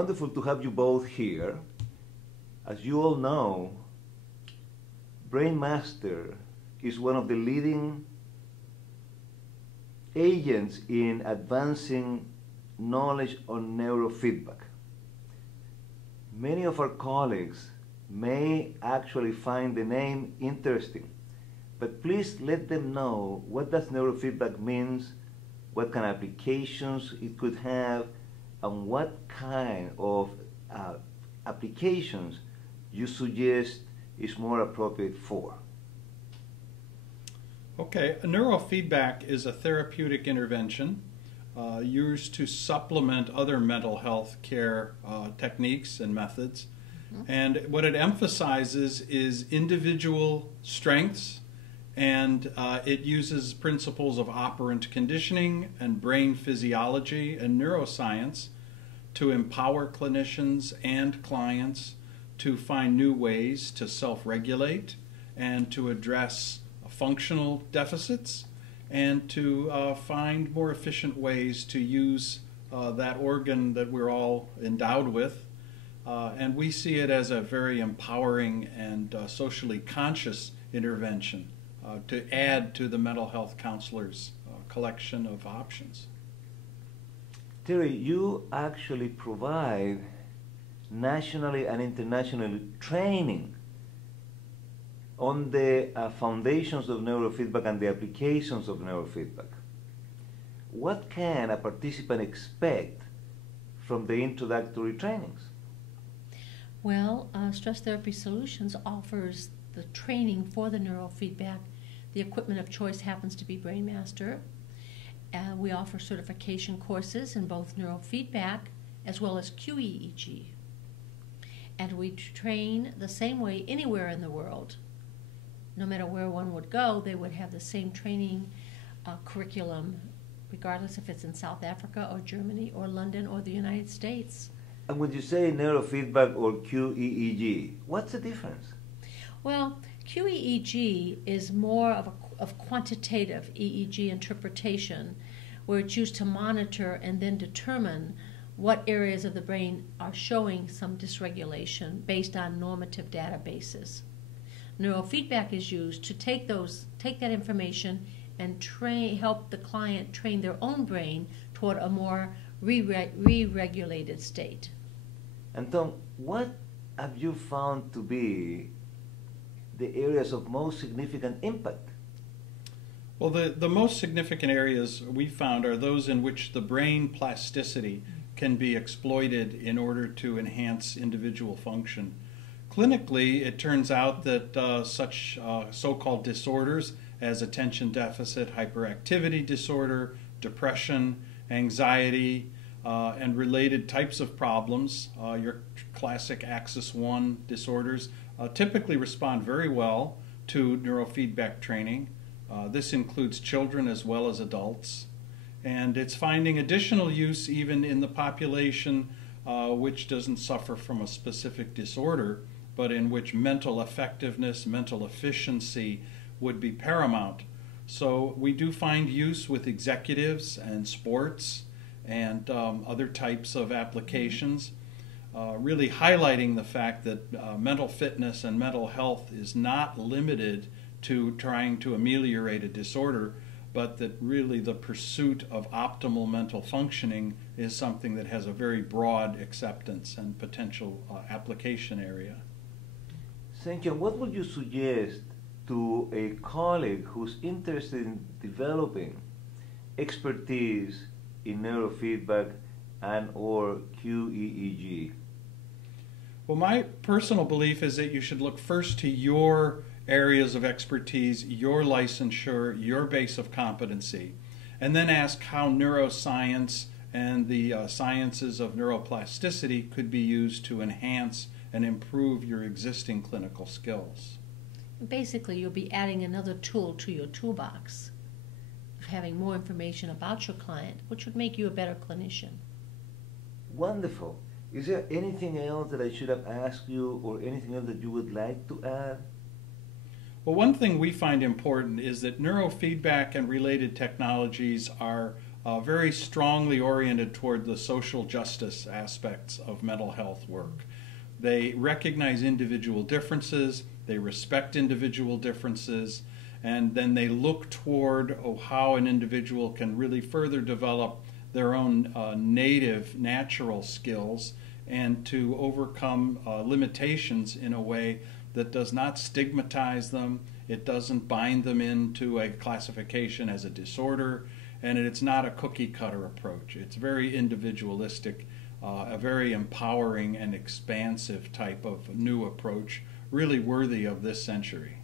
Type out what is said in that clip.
wonderful to have you both here. As you all know, Brainmaster is one of the leading agents in advancing knowledge on neurofeedback. Many of our colleagues may actually find the name interesting, but please let them know what does neurofeedback means, what kind of applications it could have, and what kind of applications you suggest is more appropriate for. Okay, neurofeedback is a therapeutic intervention used to supplement other mental health care techniques and methods. And what it emphasizes is individual strengths, and it uses principles of operant conditioning and brain physiology and neuroscience to empower clinicians and clients to find new ways to self-regulate and to address functional deficits and to find more efficient ways to use that organ that we're all endowed with. And we see it as a very empowering and socially conscious intervention to add to the mental health counselor's collection of options. Terry, you actually provide nationally and internationally training on the foundations of neurofeedback and the applications of neurofeedback. What can a participant expect from the introductory trainings? Well, Stress Therapy Solutions offers the training for the neurofeedback. The equipment of choice happens to be Brainmaster. We offer certification courses in both neurofeedback as well as QEEG. And we train the same way anywhere in the world. No matter where one would go, they would have the same training curriculum, regardless if it's in South Africa or Germany or London or the United States. And when you say neurofeedback or QEEG, what's the difference? Well, QEEG is more of quantitative EEG interpretation, where it's used to monitor and then determine what areas of the brain are showing some dysregulation based on normative databases. Neurofeedback is used to take that information and help the client train their own brain toward a more re-regulated state. And Tom, what have you found to be the areas of most significant impact? Well, the most significant areas we found are those in which the brain plasticity can be exploited in order to enhance individual function. Clinically, it turns out that such so-called disorders as attention deficit hyperactivity disorder, depression, anxiety, and related types of problems, your classic Axis 1 disorders, typically respond very well to neurofeedback training. This includes children as well as adults. And it's finding additional use even in the population which doesn't suffer from a specific disorder, but in which mental effectiveness, mental efficiency would be paramount. So we do find use with executives and sports and other types of applications, really highlighting the fact that mental fitness and mental health is not limited to trying to ameliorate a disorder, but that really the pursuit of optimal mental functioning is something that has a very broad acceptance and potential application area. St. John, what would you suggest to a colleague who's interested in developing expertise in neurofeedback and or QEEG? Well, my personal belief is that you should look first to your areas of expertise, your licensure, your base of competency, and then ask how neuroscience and the sciences of neuroplasticity could be used to enhance and improve your existing clinical skills. Basically, you'll be adding another tool to your toolbox, having more information about your client, which would make you a better clinician. Wonderful. Is there anything else that I should have asked you or anything else that you would like to add? Well, one thing we find important is that neurofeedback and related technologies are very strongly oriented toward the social justice aspects of mental health work. They recognize individual differences, they respect individual differences, and then they look toward how an individual can really further develop their own native, natural skills and to overcome limitations in a way that does not stigmatize them, it doesn't bind them into a classification as a disorder, and it's not a cookie-cutter approach. It's very individualistic, a very empowering and expansive type of new approach, really worthy of this century.